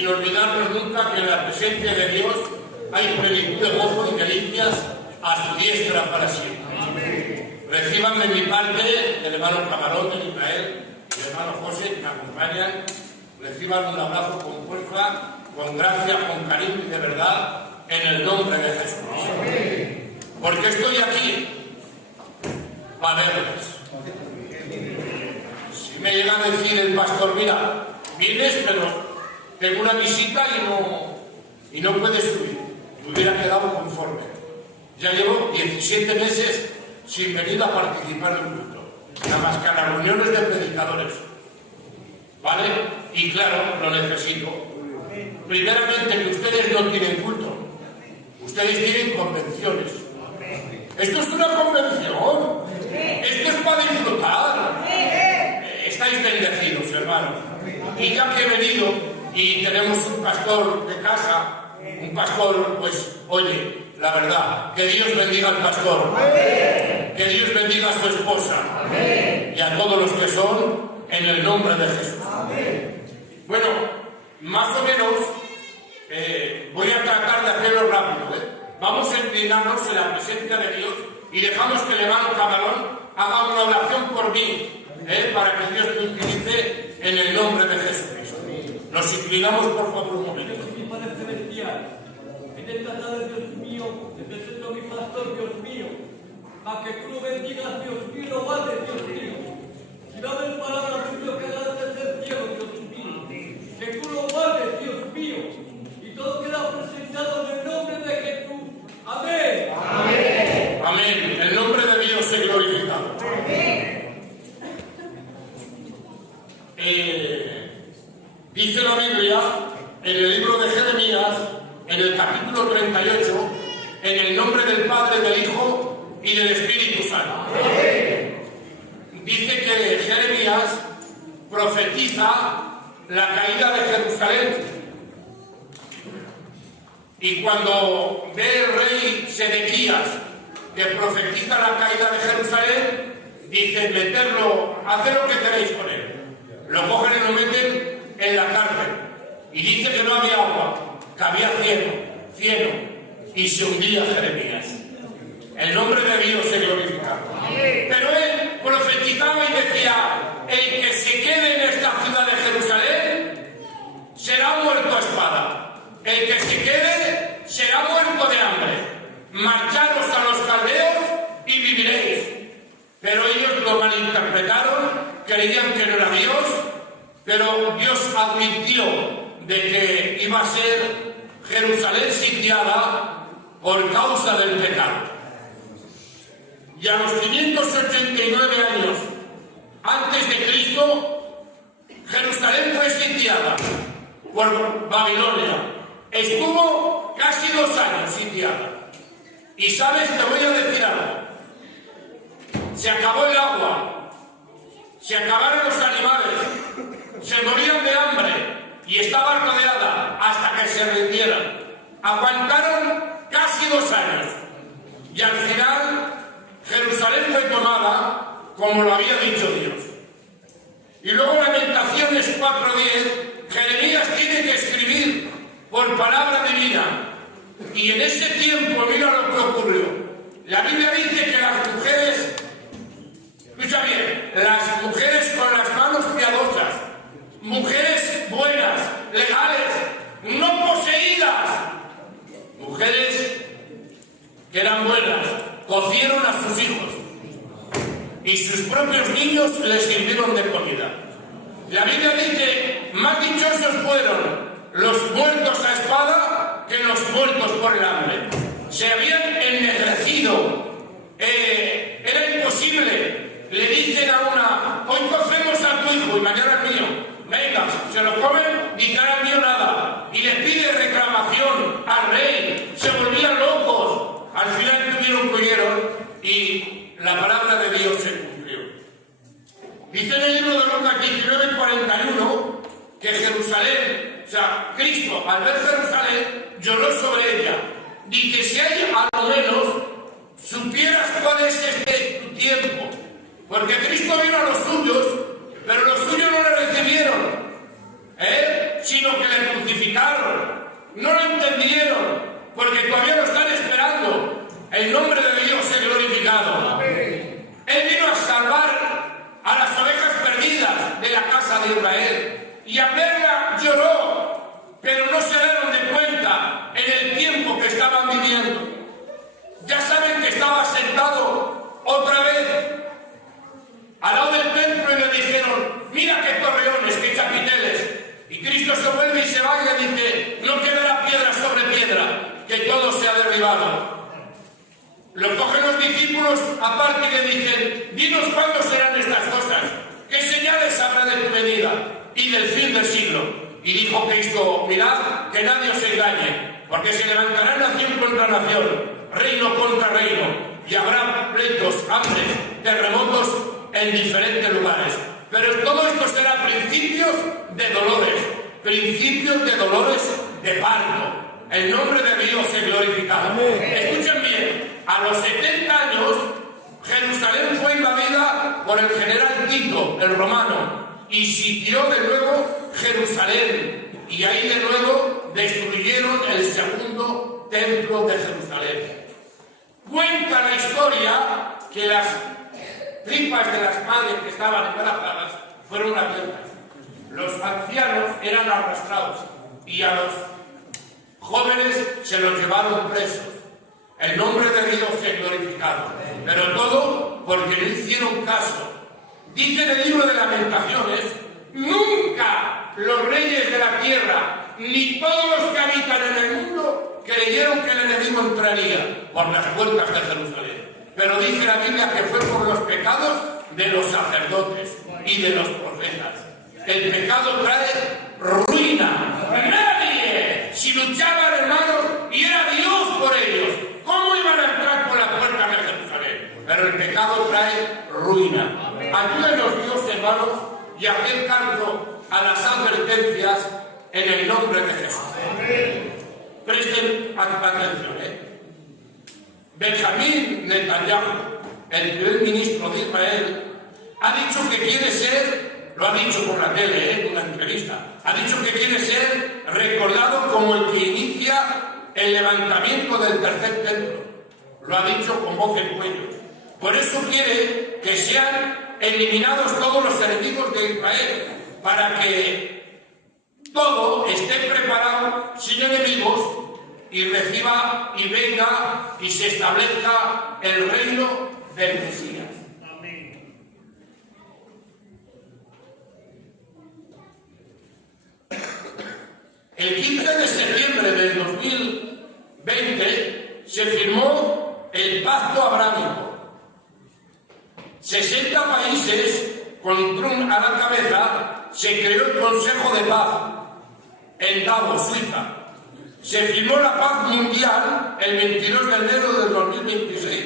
sin olvidarnos nunca que en la presencia de Dios hay plenitud de gozo y delicias a su diestra para siempre. Reciban de mi parte, del hermano Camarón, de Israel, y del hermano José, que me acompañan, reciban un abrazo con fuerza, con gracia, con cariño y de verdad, en el nombre de Jesús. Porque estoy aquí para verles. Si me llega a decir el pastor, mira, vienes, pero tengo una visita y no puedes subir, me hubiera quedado conforme. Ya llevo 17 meses sin venir a participar en un culto, nada más que a las reuniones de predicadores, ¿vale? Y claro, lo necesito. Primeramente, que ustedes no tienen culto, ustedes tienen convenciones. Esto es una convención, esto es para disfrutar. Estáis bendecidos, hermanos. Y ya que he venido y tenemos un pastor de casa, un pastor, pues, oye, la verdad, que Dios bendiga al pastor, que Dios bendiga a su esposa y a todos los que son, en el nombre de Jesús. Bueno, más o menos voy a tratar de hacerlo rápido, Vamos a inclinarnos en la presencia de Dios y dejamos que el hermano Camarón haga una oración por mí, para que Dios me utilice en el nombre de Jesucristo. Nos inclinamos, por favor, un momento. Mi Padre Celestial, en esta tarde, Dios mío, te presento a mi pastor, Dios mío, para que tú lo bendigas, Dios mío, lo guardes, Dios mío. Si va a haber palabras tuyas que hagan desde el cielo, Dios mío, que tú lo guardes, Dios mío, y todo queda presentado en el nombre de Jesús. Amén. Amén. Amén. El nombre de Dios se glorifica. Dice la Biblia, en el libro de Jeremías, en el capítulo 38, en el nombre del Padre, del Hijo y del Espíritu Santo. Dice que Jeremías profetiza la caída de Jerusalén. Y cuando ve el rey Sedequías que profetiza la caída de Jerusalén, dice: meterlo, haced lo que queréis con él. Lo cogen y lo meten en la cárcel. Y dice que no había agua, que había cieno, y se hundía Jeremías. El nombre de Dios se glorifica. Pero él profetizaba y decía: el que se quede en esta ciudad de Jerusalén será muerto a espada. El que se quede será muerto de hambre. Marcharos a los caldeos y viviréis. Pero ellos lo malinterpretaron, creían que no era Dios, pero Dios advirtió de que iba a ser Jerusalén sitiada por causa del pecado. Y a los 589 años antes de Cristo, Jerusalén fue sitiada por Babilonia. Estuvo casi 2 años sitiada. Y sabes, te voy a decir algo. Se acabó el agua, se acabaron los animales, se morían de hambre y estaba rodeada hasta que se rindieran. Aguantaron casi 2 años y al final Jerusalén fue tomada como lo había dicho Dios. Y luego Lamentaciones 4:10, Jeremías tiene que escribir por palabra divina. Y en ese tiempo, mira lo que ocurrió. La Biblia dice que las mujeres, escucha bien, las mujeres con las manos piadosas, mujeres buenas, legales, no poseídas, mujeres que eran buenas, cocieron a sus hijos y sus propios niños les sirvieron de comida. La Biblia dice: más dichosos fueron los muertos a espada que los muertos por el hambre. Se habían ennegrecido, era imposible. Le dicen a una: hoy cocemos a tu hijo y mañana al mío. Venga, se lo comen y cara al mío nada. Y le pide reclamación al rey. Se volvían locos. Al final tuvieron cuyeron y la palabra de Dios se cumplió. Dice en el libro de Lucas 19:41 que Jerusalén, o sea, Cristo, al ver Jerusalén, lloró sobre ella. Dice: si hay a lo menos supieras cuál es tu tiempo. Porque Cristo vino a los suyos, pero los suyos no le recibieron, sino que le crucificaron. de Israel, y al verla lloró, pero no se dieron de cuenta en el tiempo que estaban viviendo. Ya saben que estaba sentado otra vez al lado del templo y le dijeron: mira qué torreones, qué chapiteles. Y Cristo se vuelve y se va y le dice: no quedará piedra sobre piedra, que todo se ha derribado. Lo cogen los discípulos aparte y le dicen: dinos cuándo serán estas cosas, qué señales habrá de tu venida y del fin del siglo. Y dijo Cristo: mirad que nadie os engañe, porque se levantará nación contra nación, reino contra reino, y habrá pleitos, hambres, terremotos en diferentes lugares. Pero todo esto será principios de dolores de parto. El nombre de Dios se glorificado. Escuchen bien, a los 70 años Jerusalén fue invadida por el general Tito, el romano, y sitió de nuevo Jerusalén, y ahí de nuevo destruyeron el segundo templo de Jerusalén. Cuenta la historia que las tripas de las madres que estaban embarazadas fueron abiertas. Los ancianos eran arrastrados y a los jóvenes se los llevaron presos. El nombre de Dios es glorificado, pero todo porque no hicieron caso. Dice en el libro de Lamentaciones: nunca los reyes de la tierra, ni todos los que habitan en el mundo, creyeron que el enemigo entraría por las puertas de Jerusalén. Pero dice la Biblia que fue por los pecados de los sacerdotes y de los profetas. El pecado trae ruina. Nadie, si luchaban hermanos y era Dios por ellos, ¿cómo iban a entrar por la puerta de Jerusalén? Pero el pecado trae ruina. Ayúdenos Dios, hermanos, y hacer caso a las advertencias en el nombre de Jesús. Presten atención, Benjamín Netanyahu, el primer ministro de Israel, ha dicho que quiere ser, lo ha dicho por la tele, en una entrevista, ha dicho que quiere ser recordado como el que inicia el levantamiento del tercer templo. Lo ha dicho con voz en cuello. Por eso quiere que sean eliminados todos los enemigos de Israel, para que todo esté preparado sin enemigos y reciba y venga y se establezca el reino del Mesías. Amén. El 15 de septiembre del 2020 se firmó el Pacto Abrámico. 60 países, con Trump a la cabeza, se creó el Consejo de Paz en Davos, Suiza. Se firmó la paz mundial el 22 de enero del 2026,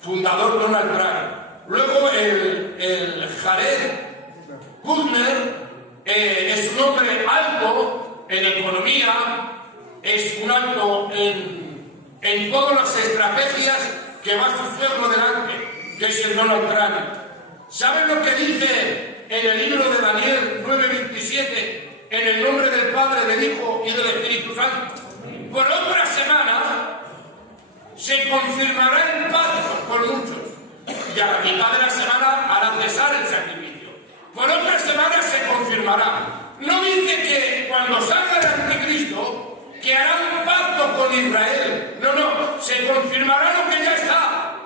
fundador Donald Trump. Luego el Jared Kushner es un hombre alto en economía, es un alto en todas las estrategias que va a suceder delante, que es el Donald Trump. ¿Saben lo que dice en el libro de Daniel 9:27? En el nombre del Padre, del Hijo y del Espíritu Santo. Por otra semana se confirmará el pacto con muchos, y a la mitad de la semana hará cesar el sacrificio. Por otra semana se confirmará. No dice que cuando salga el anticristo que hará un pacto con Israel. No, se confirmará lo que ya está.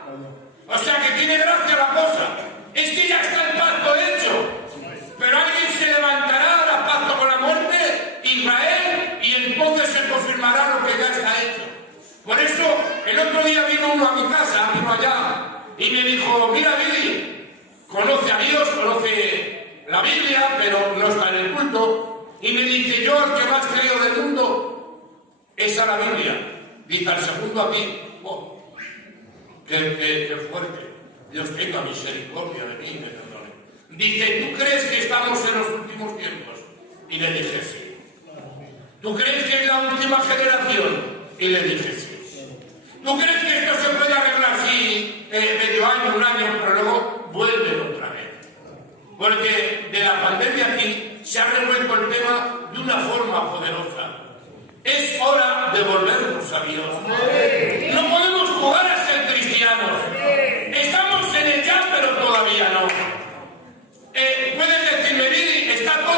O sea que tiene gracia la cosa. Es que ya está el pacto hecho. Pero alguien se levantará al pacto con la muerte, Israel, y entonces se confirmará lo que ya está hecho. Por eso, el otro día vino uno a mi casa, vino allá, y me dijo: mira, Billy, conoce a Dios, conoce la Biblia, pero no está en el culto. Y me dice: yo, el que más creo del mundo es a la Biblia. Dice: al segundo a ti. Oh, qué fuerte. Dios tenga misericordia de mí, me perdone. Dice: ¿tú crees que estamos en los últimos tiempos? Y le dije: sí. ¿Tú crees que es la última generación? Y le dije: sí. ¿Tú crees que esto se puede arreglar así, medio año, un año, pero luego vuelve otra vez? Porque de la pandemia aquí se ha revuelto el tema de una forma poderosa. Es hora de volvernos a Dios. No podemos jugar a ser cristianos. Estamos en el ya, pero todavía no. Puedes decirme: Billy, está todo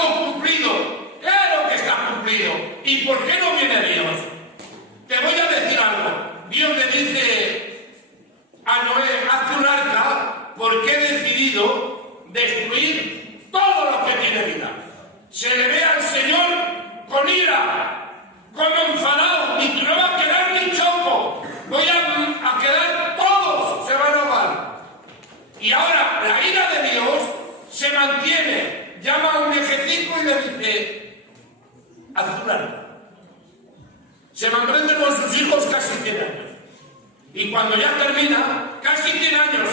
se le ve al Señor con ira, como enfadado, y no va a quedar ni choco, voy a quedar todos, se van a ahogar. Y ahora la ira de Dios se mantiene, llama a un ejército y le dice, Azulán. Se mantiene con sus hijos casi 100 años. Y cuando ya termina, casi 100 años,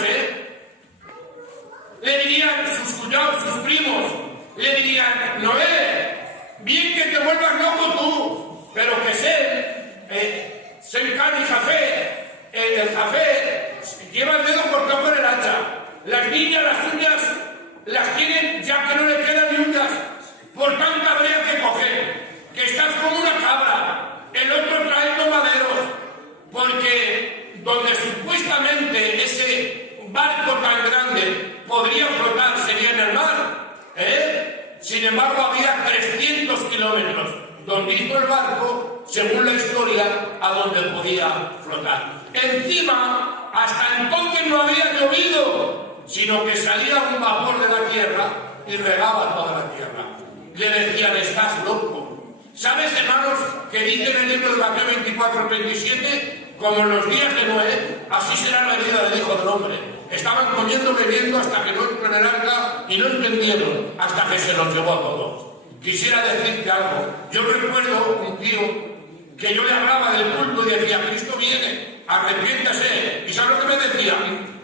le dirían sus cuñados, sus primos, le dirían, Noé, bien que te vuelvas loco tú, pero que Sem, Cam y Jafé, el Jafé lleva el dedo cortado con el hacha. Las niñas, las uñas, las tienen ya que no le quedan ni uñas, por tanta brea que coger, que estás como una cabra, el otro trae maderos, porque donde supuestamente ese barco tan grande podría flotar sería en el mar, Sin embargo había 300 kilómetros donde hizo el barco, según la historia, a donde podía flotar. Encima, hasta entonces no había llovido, sino que salía un vapor de la tierra y regaba toda la tierra. Le decían, estás loco. ¿Sabes, hermanos, que dice en el libro de Mateo 24:27? Como en los días de Noé, así será la vida del Hijo del Hombre. Estaban comiendo, bebiendo hasta que no entró en el arca y no entendieron hasta que se los llevó a todos. Quisiera decirte algo. Yo recuerdo un tío que yo le hablaba del culto y decía, Cristo viene, arrepiéntase. ¿Y sabes lo que me decía?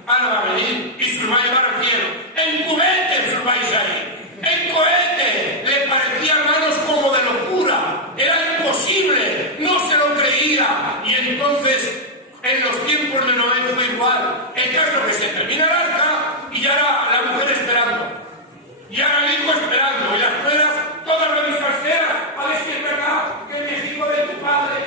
Ahora va a venir y se os va a llevar al cielo. En cohete os vais ahí. En cohete. Le parecía, hermanos, como de locura. Era imposible. No se lo creía. Y entonces, en los tiempos de Noé fue igual. El caso que se termina el arca y ya era la mujer esperando. Y ahora el hijo esperando. Y las nueras todas revisan a ver si es verdad que el hijo de tu padre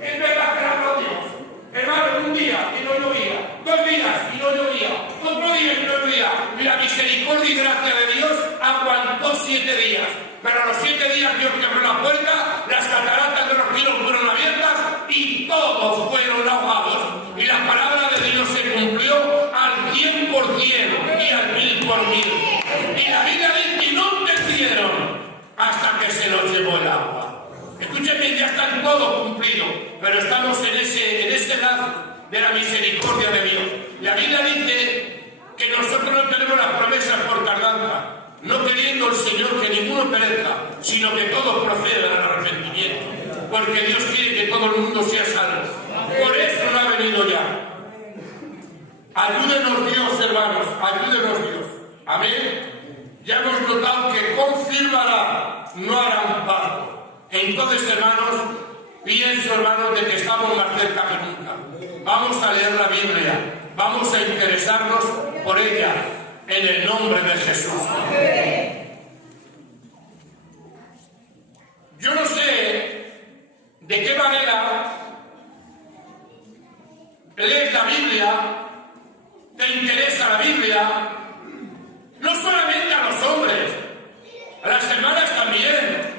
es verdad que era Dios. Hermano, un día y no llovía, 2 días y no llovía, otro día y no llovía. Y la misericordia y gracia de Dios aguantó 7 días. Pero a los 7 días Dios abrió la puerta, las cataratas de los ríos fueron abiertas y todos fueron ahogados. Y la palabra de Dios se cumplió al 100% y al 1000%. Y la Biblia dice que no entendieron hasta que se los llevó el agua. Escúcheme, ya está todo cumplido, pero estamos en ese lado de la misericordia de Dios. La Biblia dice que nosotros no tenemos las promesas por tardanza, no queriendo el Señor que ninguno perezca, sino que todos procedan al arrepentimiento, porque Dios quiere que todo el mundo sea salvo. Por eso no ha venido ya. Ayúdenos Dios, hermanos, ayúdenos Dios. Amén. Ya hemos notado que confirmará, no hará un pacto. Entonces, hermanos, pienso, hermanos, de que estamos más cerca que nunca. Vamos a leer la Biblia, vamos a interesarnos por ella, en el nombre de Jesús. Yo no sé de qué manera lees la Biblia, te interesa la Biblia, no solamente a los hombres, a las hermanas también.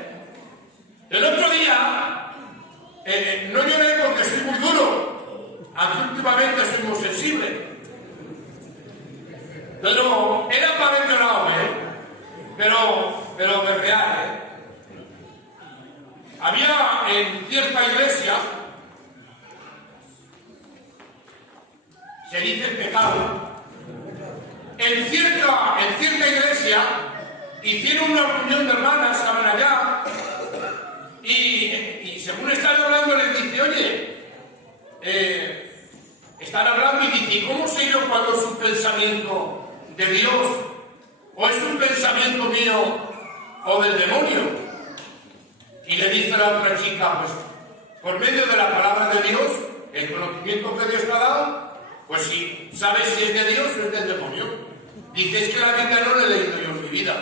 El otro día, no lloré porque soy muy duro, aquí últimamente soy muy sensible, pero era para haber llorado, pero de real, Había en cierta iglesia, se dice pecado, en cierta iglesia hicieron una reunión de hermanas, estaban allá, y según están hablando les dice, oye, están hablando y dice, ¿cómo sé yo cuando es un pensamiento de Dios? ¿O es un pensamiento mío o del demonio? Y le dice la otra chica, pues, por medio de la palabra de Dios, el conocimiento que Dios te ha dado, pues si sabes si es de Dios o es del demonio. Dices que la Biblia no la he leído yo en mi vida.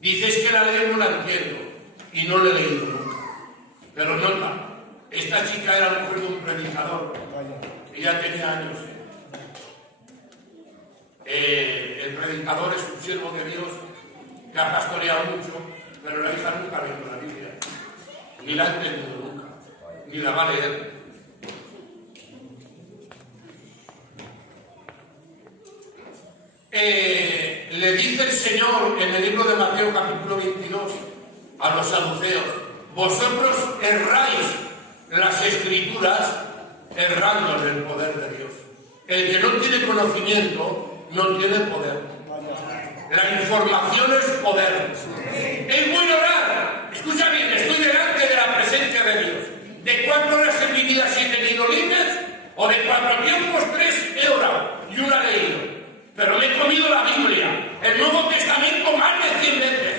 Dices que la leo no la entiendo y no la he leído nunca. Pero nota, esta chica era mujer de un predicador. Ella tenía años. El predicador es un siervo de Dios que ha pastoreado mucho, pero la hija nunca ha leído la Biblia. Ni la ha entendido nunca. Ni la va a leer. Le dice el Señor en el libro de Mateo capítulo 22 a los saduceos: vosotros erráis las escrituras errando en el poder de Dios. El que no tiene conocimiento no tiene poder. La información es poder. Es bueno orar. Escucha bien, estoy delante de la presencia de Dios. De 4 horas en mi vida si he tenido límites, o de 4 tiempos 3 he orado y 1 he leído. Pero me he comido la Biblia, el Nuevo Testamento, más de 100 veces.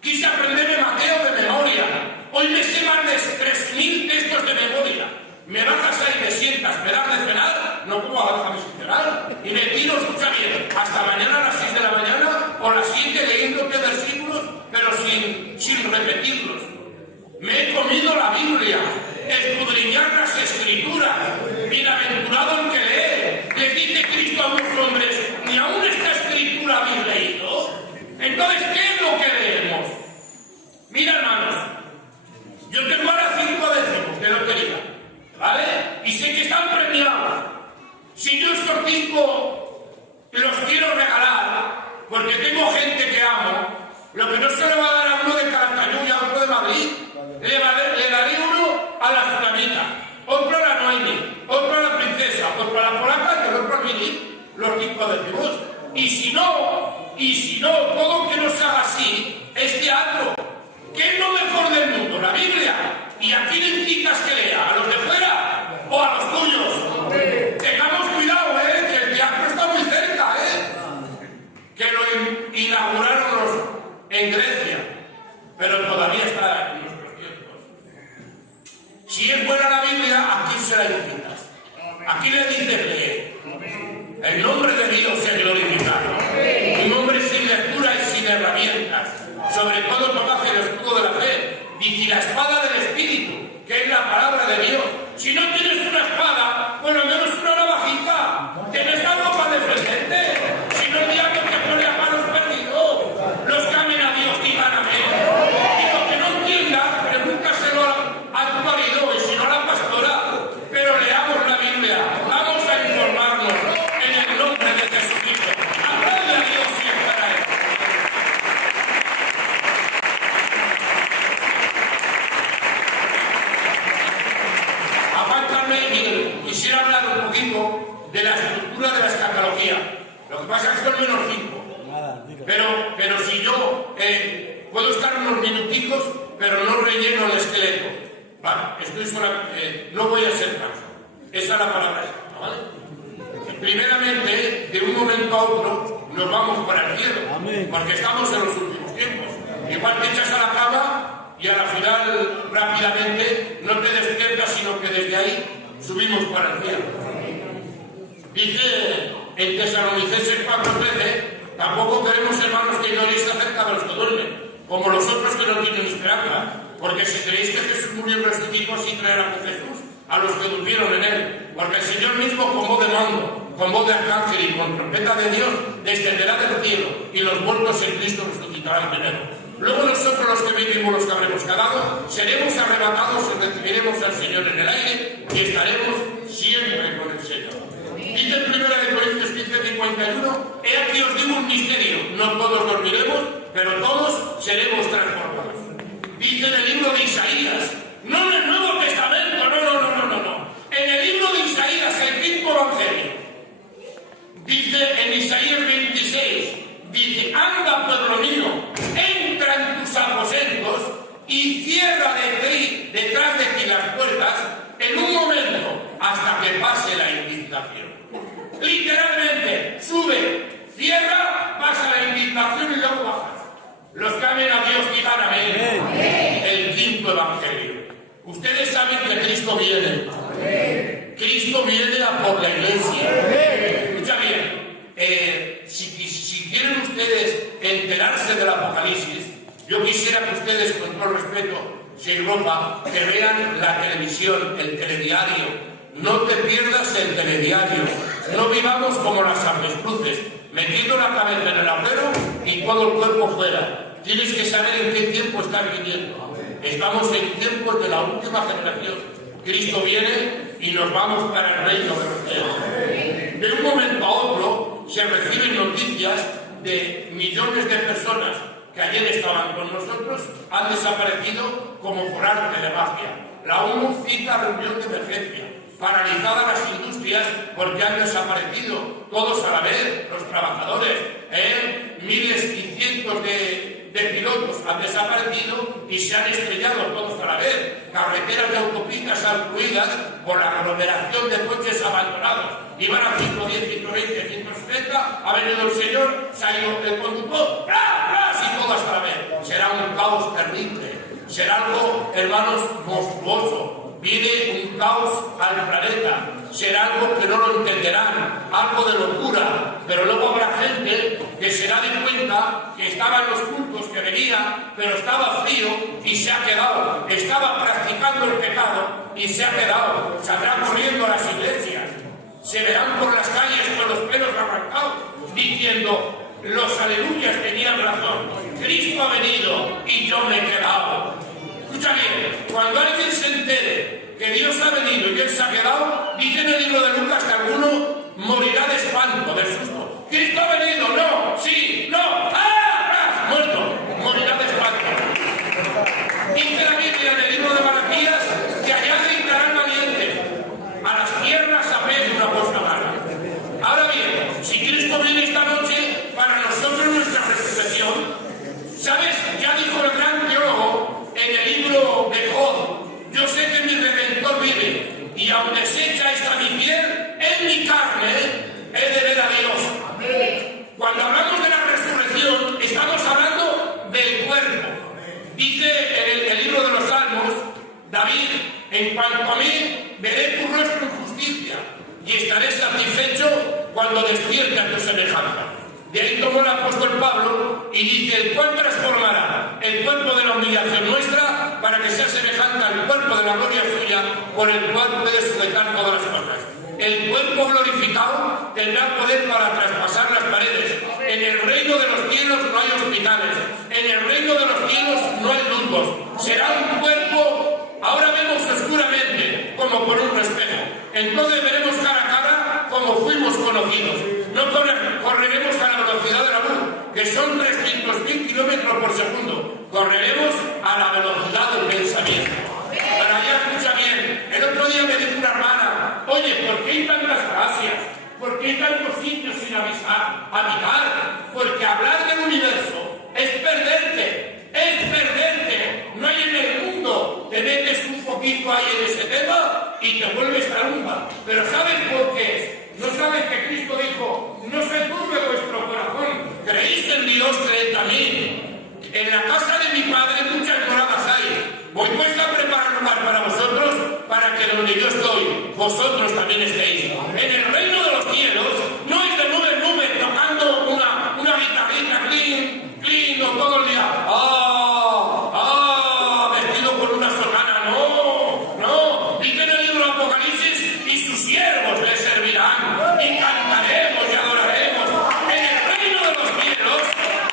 Quise aprenderme Mateo de memoria. Hoy me sé más de 3.000 textos de memoria. Me bajas ahí, me sientas, me das de cenar, no como a la cenar, y me tiro, escucha bien, hasta mañana a las 6 de la mañana o a las 7 leyéndote versículos, pero sin repetirlos. Me he comido la Biblia, escudriñar las Escrituras, bienaventurado el que lee. Le dice Cristo a unos hombres: ¿ni aún esta Escritura habéis leído? Entonces, ¿qué es lo que leemos? Mira, hermanos, yo tengo ahora 5 décimos de lotería, ¿vale? Y sé que están premiados. Si yo estos 5 los quiero regalar, porque tengo gente que amo, lo que no se le va a dar a uno de Calatayud y a otro de Madrid, le daré uno a la fulanita, otro a la Noemi, otro a la princesa, otro a la polaca y el otro al Mili, los 5 décimos. Y si no, todo que no se haga así es teatro. ¿Qué es lo mejor del mundo? La Biblia. ¿Y a quién incitas que lea? ¿A los de fuera o a los tuyos? Tengamos cuidado, que el teatro está muy cerca, que lo inauguraron en Grecia, pero todavía está en nuestros tiempos. Si es buena la Biblia, ¿a quién se la incitas? ¿A quién le dices lee? El nombre de Dios se glorificado. Un hombre sin lectura y sin herramientas. Sobre todo tomad el escudo de la fe. Dice la espada del Espíritu, que es la palabra de Dios. Si no tienes una espada, por lo menos una navajita. ¿Tienes algo para defenderte? Si no, el diablo te pone a manos perdidos. Los que amen a Dios digan amén. Y lo que no entiendas, pregúntaselo a tu marido y si no a la pastora. Pero leamos la Biblia. Vamos a informarnos en el nombre de Jesucristo. Aplaude a Dios siempre a él. Quisiera hablar un poquito de la estructura de la escatología. Lo que pasa es que son menos 5. Pero si yo puedo estar unos minuticos, pero no relleno el esqueleto. Vale, no voy a ser caso. Esa es la palabra exacta, ¿vale? Primeramente, de un momento a otro, nos vamos para el cielo. Porque estamos en los últimos tiempos. Igual te echas a la cama y a la final, rápidamente, no te despiertas, sino que desde ahí subimos para el cielo. Dice en Tesalonicenses 4:13: tampoco queremos, hermanos, que ignoréis acerca de los que duermen, como los otros que no tienen esperanza, porque si creéis que Jesús murió y resucitó, así traerá con Jesús a los que durmieron en él. Porque el Señor mismo, con voz de mando, con voz de arcángel y con trompeta de Dios, descenderá del cielo, y los muertos en Cristo resucitarán primero. Luego nosotros, los que vivimos, los que habremos quedado, seremos arrebatados y recibiremos al Señor en el aire y estaremos siempre con el Señor. Dice en 1 Corintios 15:51: he aquí os digo un misterio, no todos dormiremos, pero todos seremos transformados. Dice en el libro de Isaías, no en el Nuevo Testamento, no. En el libro de Isaías, el 5º Evangelio, dice en Isaías 26, dice: anda, pueblo mío, entra en tus aposentos y cierra detrás de ti las puertas en un momento hasta que pase la indignación. Literalmente, sube, cierra, pasa la indignación y luego bajas. Los que amen a Dios digan amén. El 5º Evangelio. Ustedes saben que Cristo viene. Cristo viene a por la iglesia. Escucha bien. Si quieren ustedes enterarse del Apocalipsis, yo quisiera que ustedes, con todo respeto, sin ropa, que vean la televisión, el telediario. No te pierdas el telediario. No vivamos como las avestruces, metiendo la cabeza en el acero y todo el cuerpo fuera. Tienes que saber en qué tiempo estás viviendo. Estamos en tiempos de la última generación. Cristo viene y nos vamos para el reino de los cielos. De un momento a otro se reciben noticias de millones de personas que ayer estaban con nosotros han desaparecido como por arte de magia. La ONU cita reunión de emergencia, paralizadas las industrias porque han desaparecido todos a la vez, los trabajadores, miles y cientos de pilotos han desaparecido y se han estrellado todos a la vez, carreteras y autopistas obstruidas por la aglomeración de coches abandonados, iban a 110, 120, 170, ha venido el señor, se ha ido el conductor, ¡bla, bla! Y todas a la vez. Será un caos terrible, será algo, hermanos, monstruoso. Viene un caos al planeta, será algo que no lo entenderán, algo de locura, pero luego habrá gente que se da de cuenta que estaba en los cultos, que venía, pero estaba frío y se ha quedado, estaba practicando el pecado y se ha quedado, saldrá corriendo a las iglesias, se verán por las calles con los pelos arrancados, diciendo, los aleluyas tenían razón, Cristo ha venido y yo me he quedado. Escucha bien, cuando alguien se entere que Dios ha venido y Él se ha quedado, dice en el libro de Lucas que alguno morirá de espanto, de susto. Cristo ha venido, no, sí, no, ¡ah! Muerto, morirá de espanto. Dice la Biblia en el libro de Malaquías que allá gritarán valientes, a las tierras apela una voz mala. Ahora bien, si Cristo viene esta noche, para nosotros nuestra resurrección, ¿sabes? Ya dijo el gran teólogo en el libro de Job, yo sé que mi Redentor vive, y aun deshecha está mi piel, en mi carne he de ver a Dios. Cuando hablamos de la resurrección, estamos hablando del cuerpo. Dice en el libro de los Salmos, David, en cuanto a mí, veré tu rostro en justicia, y estaré satisfecho cuando despierte a tu semejanza. De ahí tomó el apóstol Pablo y dice, el cual transformará el cuerpo de la humillación nuestra para que sea semejante al cuerpo de la gloria suya, por el cual puede sujetar todas las cosas. El cuerpo glorificado tendrá poder para traspasar las paredes. En el reino de los cielos no hay hospitales. En el reino de los cielos no hay lutos. Será un cuerpo, ahora vemos oscuramente, como por un espejo. Entonces veremos cara a cara como fuimos conocidos. No correremos a la velocidad de la luz, que son 300.000 kilómetros por segundo. Correremos a la velocidad del pensamiento. Para allá, escucha bien. El otro día me dijo una hermana, oye, ¿por qué hay tantas gracias? ¿Por qué hay tantos sitios sin habitar? Porque hablar del universo es perderte, es perderte. No hay en el mundo, te metes un poquito ahí en ese tema y te vuelves tarumba. Pero ¿sabes por qué? ¿No sabes que Cristo dijo, no se turbe vuestro corazón? ¿Creéis en Dios? Creed a mí. En la casa de mi Padre muchas moradas hay. Voy pues a preparar lugar para vosotros, para que donde yo estoy, vosotros también estéis. En el reino de los cielos no es de nube en nube tocando una guitarrita, clean, o todo el día. Vestido con una sotana. No. Dice en el libro de Apocalipsis, y sus siervos le servirán, y cantaremos y adoraremos. En el reino de los cielos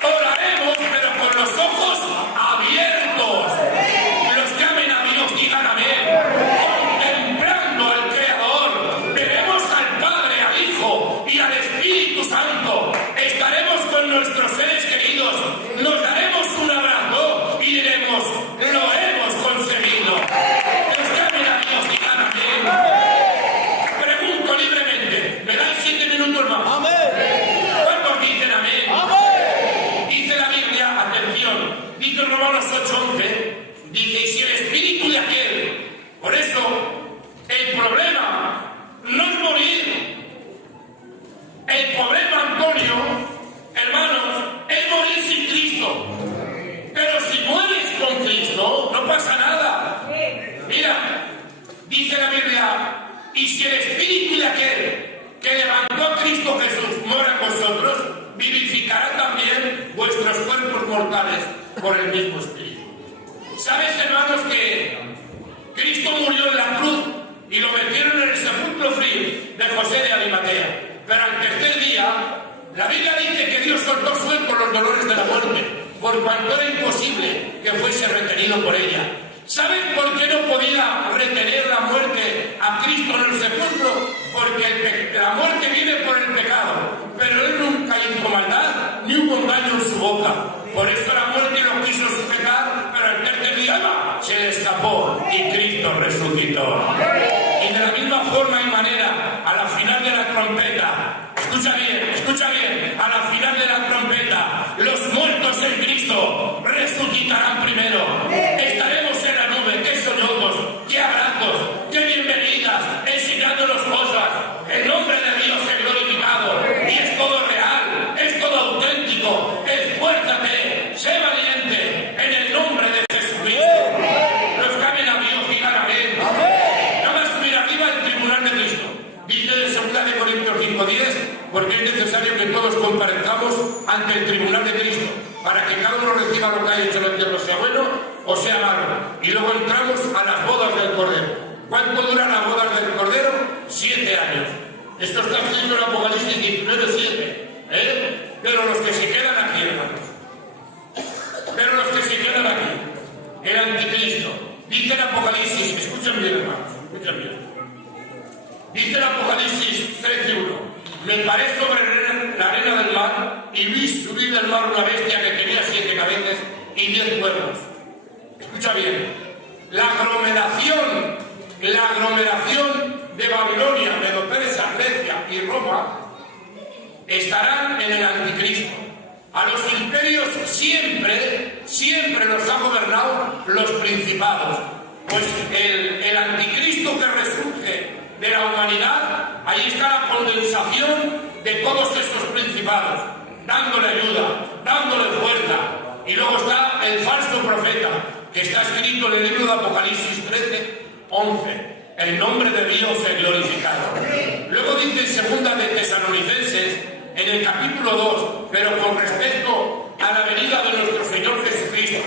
oraremos, pero con los ojos abiertos. Los que amen a Dios digan amén. Contemplando al Creador, veremos al Padre, al Hijo y al Espíritu Santo. Estaremos con nuestros seres queridos, nos daremos un abrazo y diremos, lo hemos conseguido. Los que amen a Dios digan amén. Pregunto libremente, ¿me dan 7 minutos más? Amén. ¿Cuántos dicen amén? Amén. Dice la Biblia, atención, dice en Romanos 8:11, dice, y si el espíritu de aquel, por eso, el problema no es morir, el problema, Antonio, hermanos, es morir sin Cristo. Pero si mueres con Cristo, no pasa nada. Mira, dice la Biblia, y si el espíritu de aquel que levantó a Cristo Jesús mora en vosotros, vivificará también vuestros cuerpos mortales por el mismo espíritu. ¿Sabes, hermanos, que Cristo murió en la cruz y lo metieron en el sepulcro frío de José de Arimatea? Pero al tercer día, la Biblia dice que Dios soltó sueltos los dolores de la muerte, por cuanto era imposible que fuese retenido por ella. ¿Sabes por qué no podía retener la muerte a Cristo en el sepulcro? Porque la muerte viene por el pecado, pero Él nunca hizo maldad, ni un engaño en su boca. Por eso la muerte lo quiso sujetar, pero el tercer día se le escapó y Cristo resucitó. Y de la misma forma y manera, a la final de la trompeta, escucha bien, a la final de la trompeta, los muertos en Cristo resucitarán primero. Estaremos en la nube, qué sollozos, qué abrazos, qué bienvenidas, enseñándonos cosas. El nombre de Dios es glorificado y es todo real, es todo auténtico. Esfuérzate, sé valiente en el nombre de Jesucristo. Los que amen a Dios digan amén. No vas a subir arriba el tribunal de Cristo. Dice en 2 Corintios 5:10, porque es necesario que todos comparezcamos ante el tribunal de Cristo, para que cada uno reciba lo que ha hecho en el tierra, sea bueno o sea malo. Y luego entramos a las bodas del Cordero. ¿Cuánto duran las bodas del Cordero? 7 años. Esto está escrito en Apocalipsis 19:7. Pero los que se quedan aquí, hermanos, el anticristo, dice en Apocalipsis, escuchen bien, hermanos, escuchen bien. Dice en Apocalipsis 13:1, me paré sobre la arena del mar y vi subir del mar una bestia que tenía 7 cabezas y 10 cuernos. Escucha bien, la aglomeración de Babilonia, Medo-Persa, Grecia y Roma estarán en el anticristo. A los imperios siempre los han gobernado los principados. Pues el anticristo que resurge de la humanidad, ahí está la condensación de todos esos principados, dándole ayuda, dándole fuerza. Y luego está el falso profeta, que está escrito en el libro de Apocalipsis 13:11. El nombre de Dios es glorificado. Luego dice en 2 de Tesalonicenses, en el capítulo 2, pero con respecto a la venida de nuestro Señor Jesucristo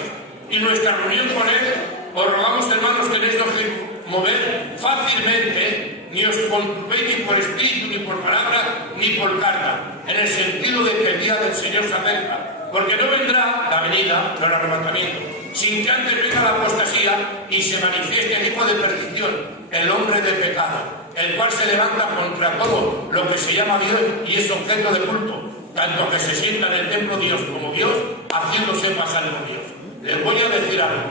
y nuestra reunión con Él, os rogamos, hermanos, que en esto os mover fácilmente, ni os conturbéis ni por espíritu, ni por palabra, ni por carta, en el sentido de que el día del Señor se acerca, porque no vendrá la venida, no el arrebatamiento, sin que antes venga la apostasía y se manifieste el hijo de perdición, el hombre de pecado, el cual se levanta contra todo lo que se llama Dios y es objeto de culto, tanto que se sienta en el templo Dios como Dios, haciéndose pasar por Dios. Les voy a decir algo.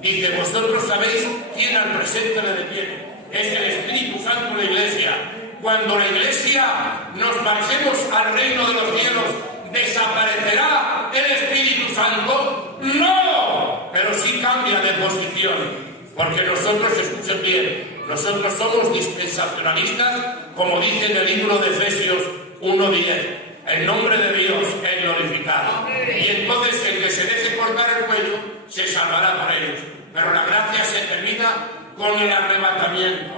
Dice, vosotros sabéis quién al presente le detiene. Es el Espíritu Santo de la Iglesia. Cuando la Iglesia nos marchemos al reino de los cielos, ¿desaparecerá el Espíritu Santo? ¡No! Pero sí cambia de posición. Porque nosotros, escuchen bien, nosotros somos dispensacionalistas, como dice en el libro de Efesios 1:10. El nombre de Dios es glorificado. Y entonces el que se deje cortar el cuello se salvará para ellos. Pero la gracia se termina con el arrebatamiento.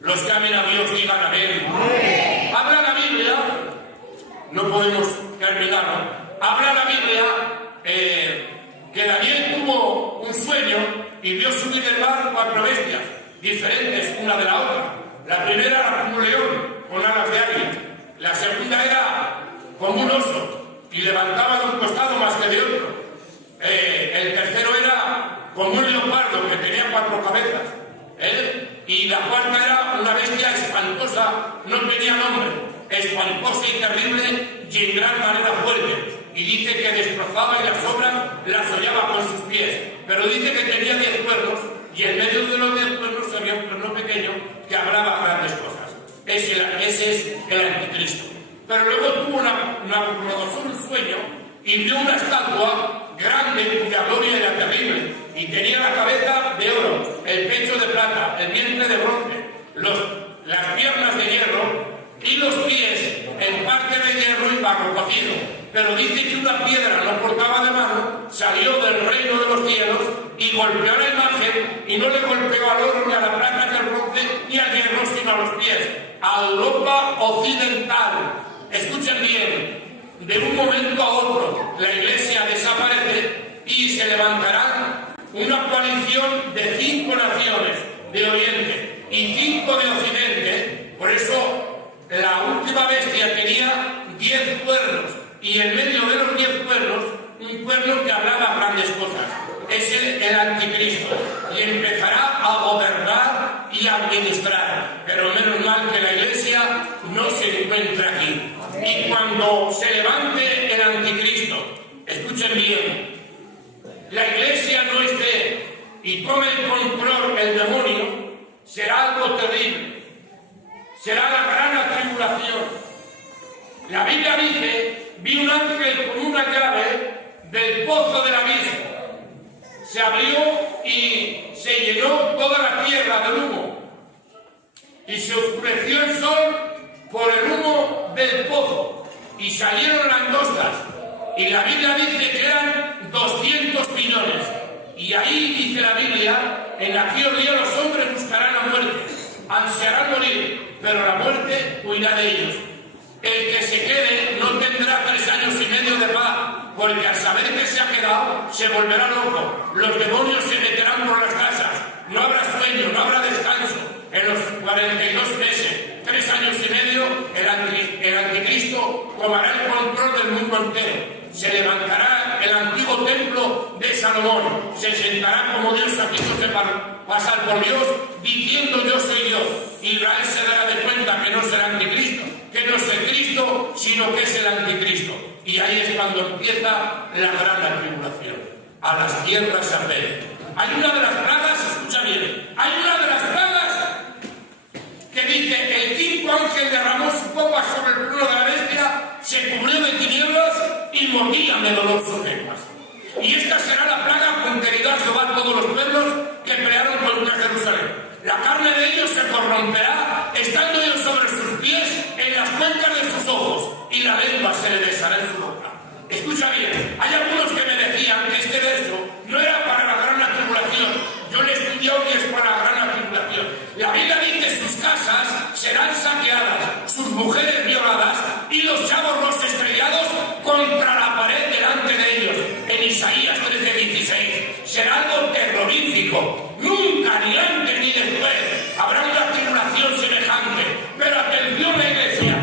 Los que amen a Dios digan amén. Habla la Biblia, no podemos terminarlo. Habla la Biblia que Daniel tuvo un sueño y vio subir del mar 4 bestias diferentes una de la otra. La primera era como un león con alas de águila. La segunda era como un oso y levantaba de un costado más que de otro. El tercero era como un leopardo que tenía 4 cabezas. Y la cuarta era una bestia espantosa, no tenía nombre, espantosa y terrible y en gran manera fuerte. Y dice que destrozaba y las obras las hollaba con sus pies. Pero dice que tenía 10 cuernos y en medio de los 10 cuernos había un cuerno pequeño que hablaba grandes cosas. Ese es el anticristo. Pero luego tuvo un sueño y vio una estatua grande cuya gloria era terrible y tenía la cabeza de oro, el pecho de plata, el vientre de bronce, las piernas de hierro y los pies en parte de hierro y barro cocido. Pero dice que una piedra no cortaba de mano, salió del reino de los cielos y golpeó la imagen y no le golpeó al oro ni a la plata ni al bronce ni al hierro sino a los pies, a Europa occidental. Escuchen bien, de un momento a otro la Iglesia desaparece y se levantará una coalición de 5 naciones de Oriente y 5 de Occidente. Por eso la última bestia tenía 10 cuernos y en medio de los 10 cuernos un cuerno que hablaba grandes cosas. Es el anticristo y empezará a gobernar y a administrar. Pero menos mal que la Iglesia no se encuentra aquí. Y cuando se levante el anticristo, y tome el control el demonio, será algo terrible. Será la gran tribulación. La Biblia dice, vi un ángel con una llave del pozo del abismo. Se abrió y se llenó toda la tierra del humo. Y se oscureció el sol por el humo del pozo. Y salieron langostas. Y la Biblia dice que eran 200 millones. Y ahí dice la Biblia, en aquel día los hombres buscarán la muerte, ansiarán morir, pero la muerte huirá de ellos. El que se quede no tendrá 3 años y medio de paz, porque al saber que se ha quedado, se volverá loco. Los demonios se meterán por las casas, no habrá sueño, no habrá descanso. En los 42 meses, 3 años y medio, el anticristo tomará el control del mundo entero. Se levantará el antiguo templo de Salomón, se sentará como Dios haciéndose pasar por Dios, diciendo yo soy Dios. Israel se dará de cuenta que no es el anticristo, que no es el Cristo, sino que es el anticristo. Y ahí es cuando empieza la gran tribulación. A las tierras se apele. Hay una de las plagas, escucha bien, hay una de las plagas que dice, el quinto ángel derramó su copa sobre el trono de la bestia, se cubrió de tinieblas y morían de dolor sus lenguas. Y esta será la plaga con que dirá Jehová a todos los pueblos que pelearon contra Jerusalén. La carne de ellos se corromperá, estando ellos sobre sus pies en las cuencas de sus ojos, y la lengua se le besará en su boca. Escucha bien, hay algunos que me decían que este verso no era para la gran tribulación. Yo le he estudiado y es para la gran tribulación. La Biblia dice sus casas serán saqueadas, sus mujeres violadas y los chavos los estrellados contra la pared delante de ellos. En Isaías 13:16 será algo terrorífico. Nunca, ni antes ni después, habrá una tribulación semejante. Pero atención la iglesia,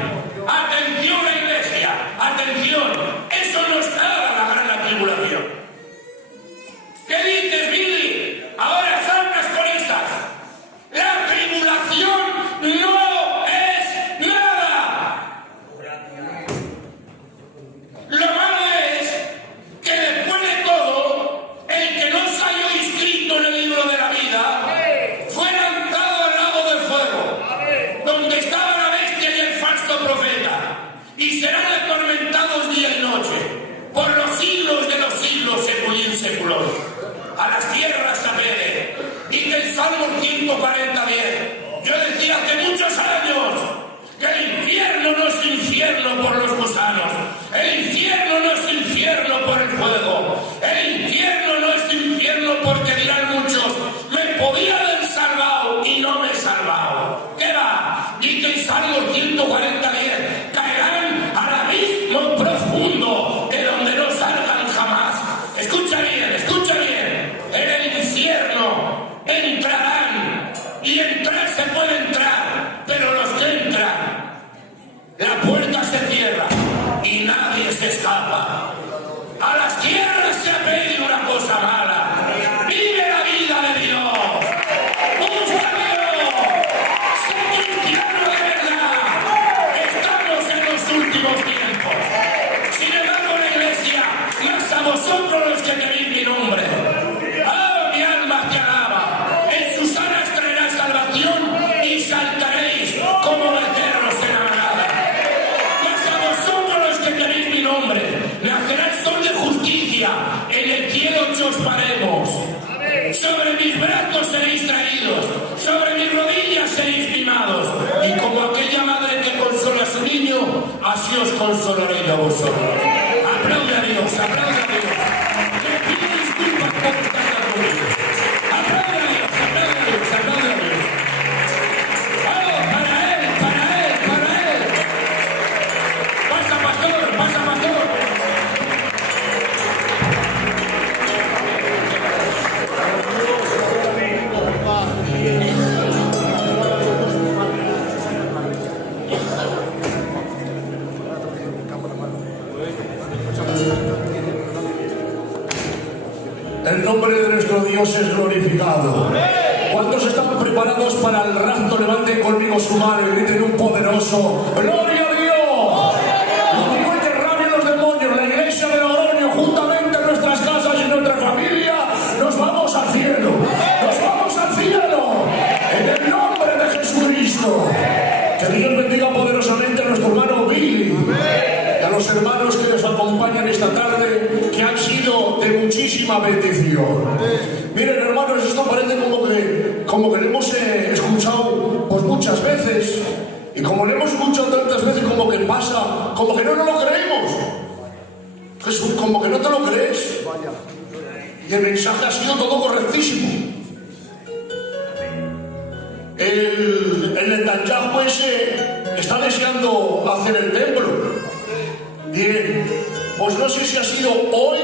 atención la iglesia, atención, eso no es nada la gran tribulación. ¿Qué dices, Billy? Ahora saltas con esas. La tribulación no es nada. Lo malo es que después de todo, el que no se halló inscrito en el libro de la vida fue lanzado al lago de fuego, donde estaba la bestia y el falso profeta, y serán atormentados día y noche por los siglos de los siglos, seculín seculón. A las tierras se apele. Dice el Salmo 140:10. Yo decía hace muchos años que el infierno no es infierno por los gusanos, el infierno no es infierno por el fuego, el infierno no es infierno porque dirán muchos, me podía haber salvado y no me he salvado. ¿Qué va? Dice el Salmo 140:10, caerán al abismo profundo de donde no salgan jamás. Escucha bien, escucha bien. En el infierno entrarán, y entrar se puede entrar, pero los que entran, la puerta se cierra y nadie se escapa. A las tierras se apele una cosa mala. Vive la vida de Dios. Busca a Dios. Sé cristiano de verdad. Estamos en los últimos tiempos. Sin embargo, la iglesia, más a vosotros los que tenéis mi nombre. Mi alma te alaba. En sus alas traerá salvación y saltaréis como becerros en la manada. Mas a vosotros los que tenéis mi nombre, nacerá el sol de justicia, en el cielo chosparemos. Sobre mis brazos seréis traídos, sobre mis rodillas seréis mimados. Y como aquella madre que consola a su niño, así os consolaré yo a vosotros. Aplaude a Dios, aplaude a Dios. Le pido disculpas por estar tan conmigo. Aplaude a Dios, aplaude a Dios, aplaude a Dios. ¡Vamos, para Él, para Él, para Él! ¡Pasa, pastor, pasa, pastor! El nombre de nuestro Dios es glorificado. ¿Cuántos están preparados para el rapto? Levanten conmigo su mano y griten un poderoso ¡Gloria a Dios! Lo digo que rabien los demonios. La iglesia de Logroño, juntamente en nuestras casas y nuestra familia, nos vamos al cielo. poderosísima bendición. Miren, hermanos, esto parece como que lo hemos escuchado pues muchas veces, y como lo hemos escuchado tantas veces, como que pasa, como que no nos lo creemos. Jesús, como que no te lo crees. Y el mensaje ha sido todo correctísimo. El Netanyahu ese está deseando hacer el templo. Bien, pues no sé si ha sido hoy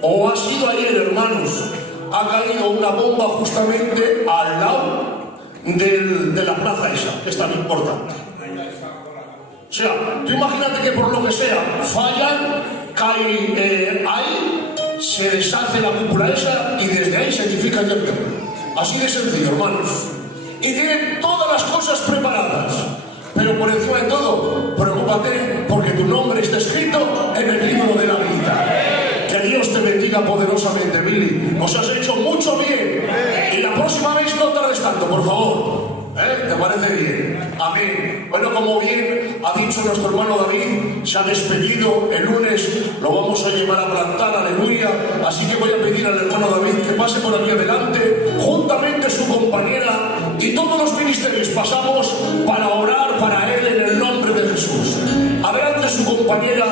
o ha sido ayer, hermanos. Ha caído una bomba justamente al lado de la plaza esa, que es tan importante. O sea, tú imagínate que por lo que sea fallan, cae ahí, se deshace la cúpula esa y desde ahí se edifica ya el templo. Así de sencillo, hermanos. Y tienen todas las cosas preparadas. Pero por encima de todo, preocúpate porque tu nombre está escrito en el libro de la vida. Que Dios te bendiga poderosamente, Billy. Nos has hecho mucho bien. Y la próxima vez no tardes tanto, por favor. ¿Te parece bien? Amén. Bueno, como bien ha dicho nuestro hermano David, se ha despedido el lunes, lo vamos a llevar a plantar, aleluya. Así que voy a pedir al hermano David que pase por aquí adelante, juntamente su compañera y todos los ministerios pasamos para orar para él en el nombre de Jesús. Adelante su compañera,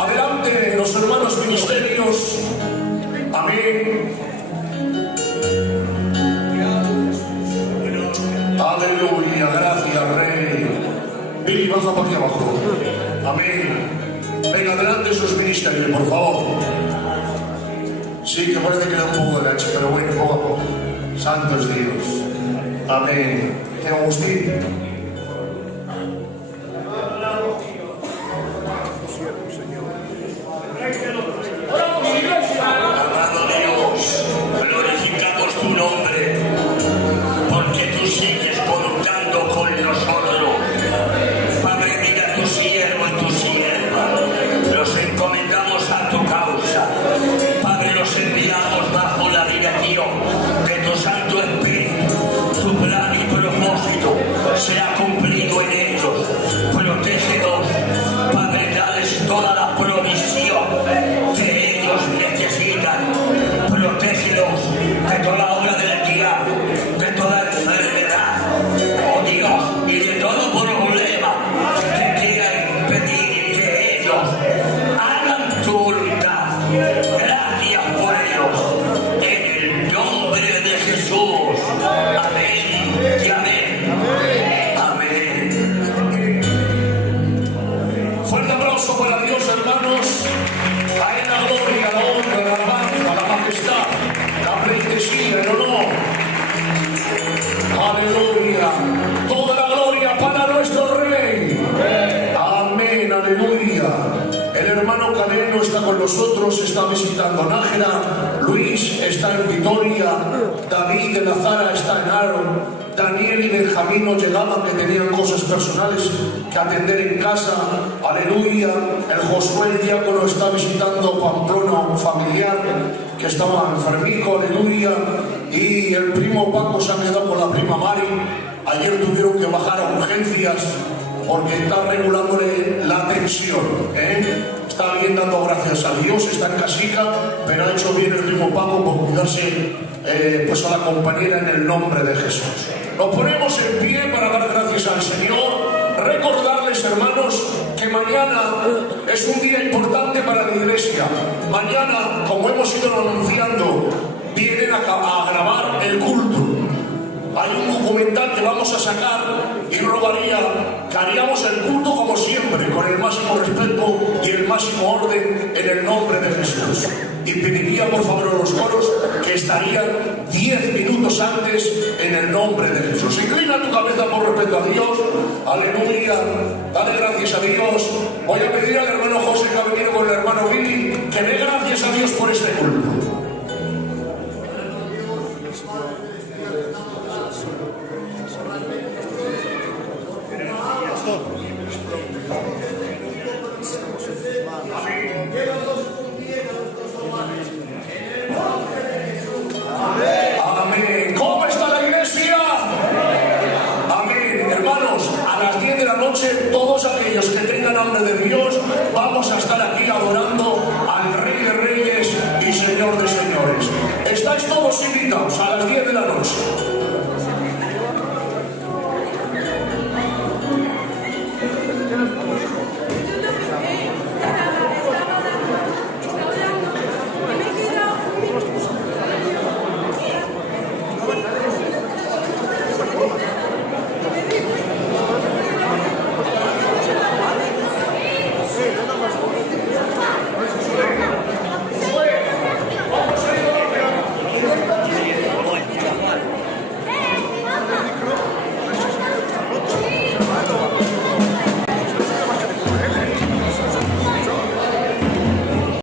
adelante los hermanos ministerios. Amén. Aleluya, gracias, Rey. Billy, baja para aquí abajo. Amén. Venga, adelante sus ministerios, por favor. Sí, que parece que da un poco de leche, pero bueno, poco a poco. Santo es Dios. Amén. ¿Qué Agustín? Amado Dios, glorificamos tu nombre, porque tú sigues contando con nosotros. Padre, mira tu siervo y tu sierva, los encomendamos a tu causa. Padre, los enviamos bajo la dirección de tu Santo Espíritu. Tu plan y propósito sea cumplido en ellos. Protégelos, Padre, dales toda la provisión que ellos necesitan. Protégelos de toda obra del diablo, de toda enfermedad, oh Dios, y de todo problema que quiera impedir que ellos hagan tu voluntad. Gracias por ellos, en el nombre de Jesús. Amén y amén. Amén. Fuerte aplauso para Dios, hermanos. A él la gloria, la honra, la alabanza, la majestad, la pleitesía, el honor. Aleluya. Toda la gloria para nuestro Rey. Amén, aleluya. El hermano Canelo está con nosotros, está visitando Nájera. Luis está en Vitoria. David de Lazara está en Aro. Daniel y Benjamín no llegaban, que tenían cosas personales que atender en casa. Aleluya. El Josué, el diácono, está visitando Pamplona, un familiar que estaba enfermico. Aleluya. Y el primo Paco se ha quedado con la prima Mari. Ayer tuvieron que bajar a urgencias porque está regulándole la tensión. Está bien, dando gracias a Dios, está en casica, pero ha hecho bien el primo Paco por cuidarse pues a la compañera en el nombre de Jesús. Nos ponemos en pie para dar gracias al Señor. Recordarles, hermanos, que mañana es un día importante para la iglesia. Mañana, como hemos ido anunciando, vienen a grabar el culto. Hay un documental que vamos a sacar y rogaría que haríamos el culto como siempre, con el máximo respeto y el máximo orden en el nombre de Jesús. Y pediría por favor a los coros que estarían 10 minutos antes en el nombre de Jesús. Inclina tu cabeza por respeto a Dios. Aleluya. Dale gracias a Dios. Voy a pedir al hermano José, que ha venido con el hermano Billy, que dé gracias a Dios por este culto. Amén. ¿Cómo está la iglesia? Amén. Hermanos, a las 10 de la noche, todos aquellos que tengan hambre de Dios, vamos a estar aquí adorando al Rey de Reyes y Señor Fijaos, a las 10 de la noche.